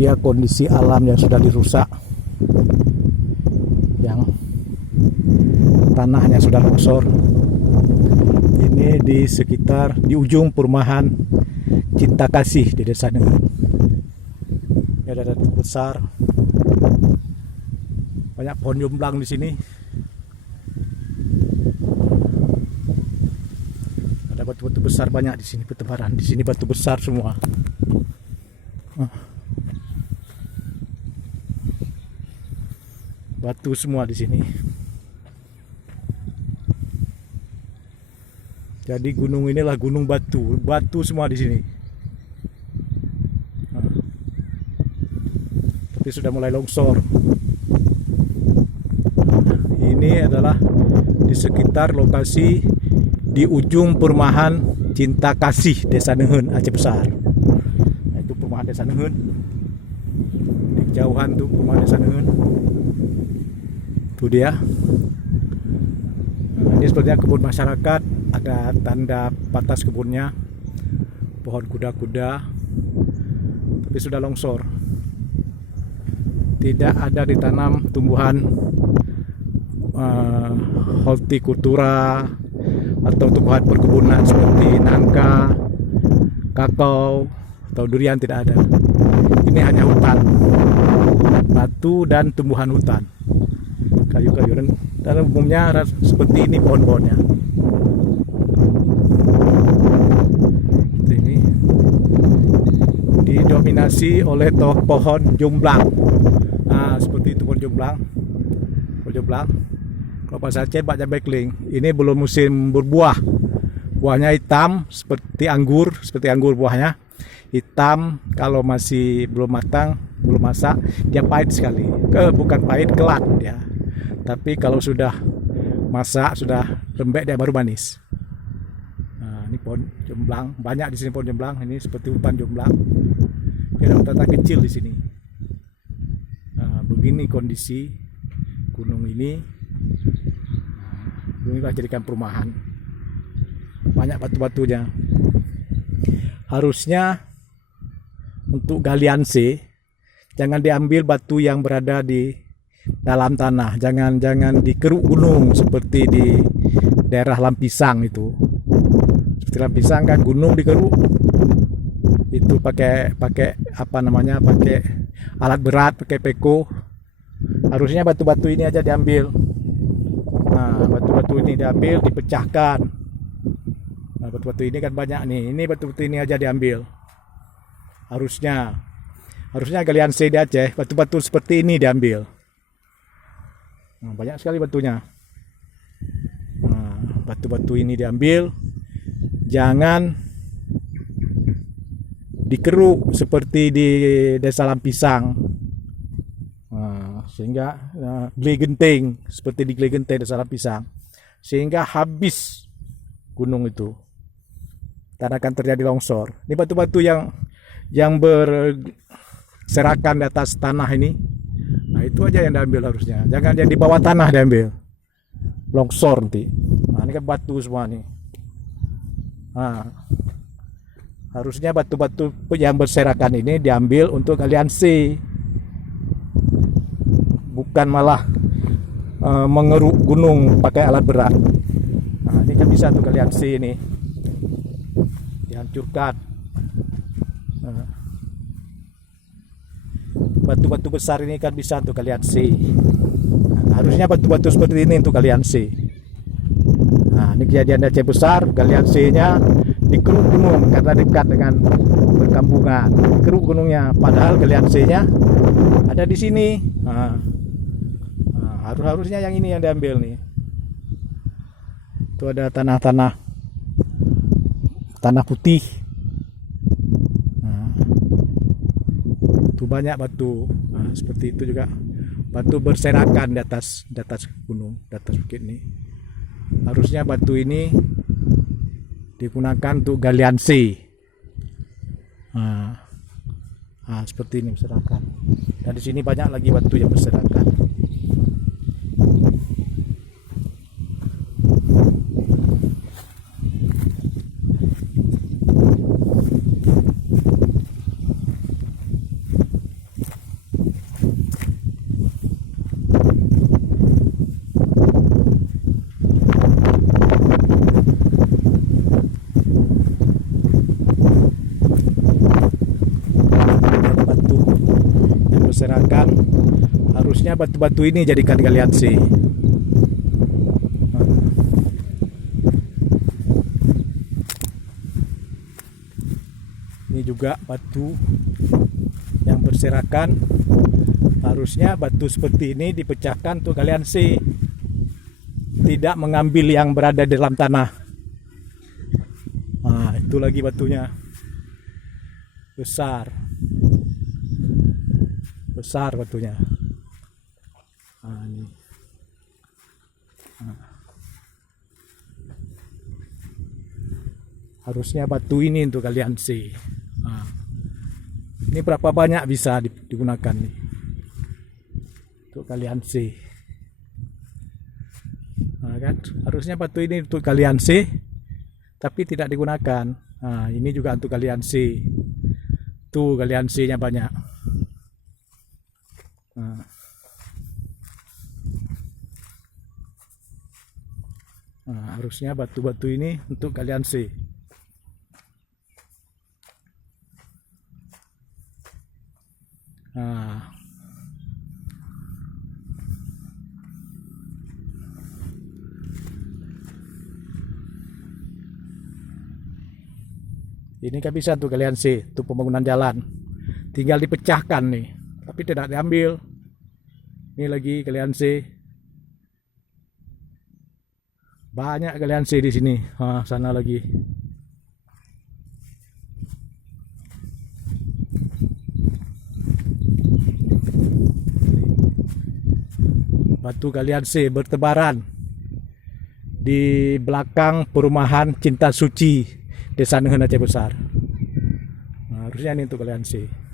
dia kondisi alam yang sudah dirusak, yang tanahnya sudah longsor. Ini di sekitar di ujung perumahan Cinta Kasih di Desa Nengen. Ini ada batu besar, banyak pohon jomblang di sini. Ada batu-batu besar banyak di sini bertebaran. Di sini batu besar semua. Batu semua di sini. Jadi gunung inilah gunung batu, batu semua di sini. Tapi sudah mulai longsor. Ini adalah di sekitar lokasi di ujung perumahan Cinta Kasih Desa Nengen, Aceh Besar. Nah, itu perumahan Desa Nengen. Di kejauhan tuh perumahan Desa Nengen. Itu dia. Nah, ini sepertinya kebun masyarakat. Ada tanda batas kebunnya, pohon kuda-kuda, tapi sudah longsor. Tidak ada ditanam tumbuhan hortikultura atau tumbuhan perkebunan seperti nangka, kakao, atau durian, tidak ada. Ini hanya hutan, batu dan tumbuhan hutan, kayu-kayu, dan umumnya seperti ini pohon-pohonnya. Ini didominasi oleh pohon jomblang. Nah, seperti itu pohon jomblang. Pohon jomblang. Kalau bahasa Aceh baknya bekling. Ini belum musim berbuah. Buahnya hitam seperti anggur buahnya. Hitam kalau masih belum matang, belum masak, dia pahit sekali. Bukan pahit, kelat ya. Tapi kalau sudah masak, sudah lembek, dia baru manis. Ini pohon jomblang, banyak di sini pohon jomblang. Ini seperti hutan jomblang. Ada hutan kecil di sini. Nah, begini kondisi gunung ini. Inilah jadikan perumahan. Banyak batu-batunya. Harusnya untuk galian C, jangan diambil batu yang berada di dalam tanah. Jangan dikeruk gunung seperti di daerah Lampisang itu. Seperti Lampisang kan gunung dikeruk, itu pakai apa namanya, pakai alat berat, pakai peko. Harusnya batu-batu ini aja diambil. Nah, batu-batu ini diambil, dipecahkan. Nah, batu-batu ini kan banyak nih. Ini batu-batu ini aja diambil. Harusnya galian C di Aceh, batu-batu seperti ini diambil. Nah, banyak sekali batunya. Nah, batu-batu ini diambil. Jangan dikeruk seperti di Desa Lampisang. Nah, sehingga Gele Genting, seperti di Gele Genting Desa Lampisang, sehingga habis gunung itu dan akan terjadi longsor. Ini batu-batu yang berserakan di atas tanah ini. Nah, itu aja yang diambil harusnya. Jangan yang di bawah tanah diambil. Longsor nanti. Nah, ini kan batu semua nih. Nah, harusnya batu-batu yang berserakan ini diambil untuk galian C, bukan malah mengeruk gunung pakai alat berat. Nah, ini kan bisa untuk galian C ini dihancurkan. Nah, batu-batu besar ini kan bisa untuk galian C. Nah, harusnya batu-batu seperti ini untuk galian C. Nah, ini kejadian Aceh Besar, galian C-nya dikeruk gunung karena dekat dengan perkampungan. Dikeruk gunungnya, padahal galian C-nya ada di sini. Harusnya yang ini yang diambil nih. Itu ada tanah putih. Nah, itu banyak batu. Nah, seperti itu juga batu berserakan di atas gunung, di atas bukit ini. Harusnya batu ini digunakan untuk galian C. Nah, seperti ini berserakan. Dan di sini banyak lagi batu yang berserakan. berserakan. Harusnya batu-batu ini jadikan galian C. Ini juga batu yang berserakan. Harusnya batu seperti ini dipecahkan untuk galian C, tidak mengambil yang berada di dalam tanah. Nah, itu lagi batunya besar batunya. Nah, ini. Nah. Harusnya batu ini untuk galian C. Nah. Ini berapa banyak bisa digunakan nih untuk galian C. Nah, kan harusnya batu ini untuk galian C, tapi tidak digunakan. Nah, ini juga untuk galian C. Tuh galian C-nya banyak. Nah, harusnya batu-batu ini untuk galian C. Nah, ini kan bisa untuk galian C, untuk pembangunan jalan. Tinggal dipecahkan nih, tapi tidak diambil. Ini lagi galian C. Banyak galian C di sini. Nah, sana lagi. Batu galian C bertebaran di belakang perumahan Cinta Suci Desa Nengen Aceh Besar. Nah, harusnya ini untuk galian C.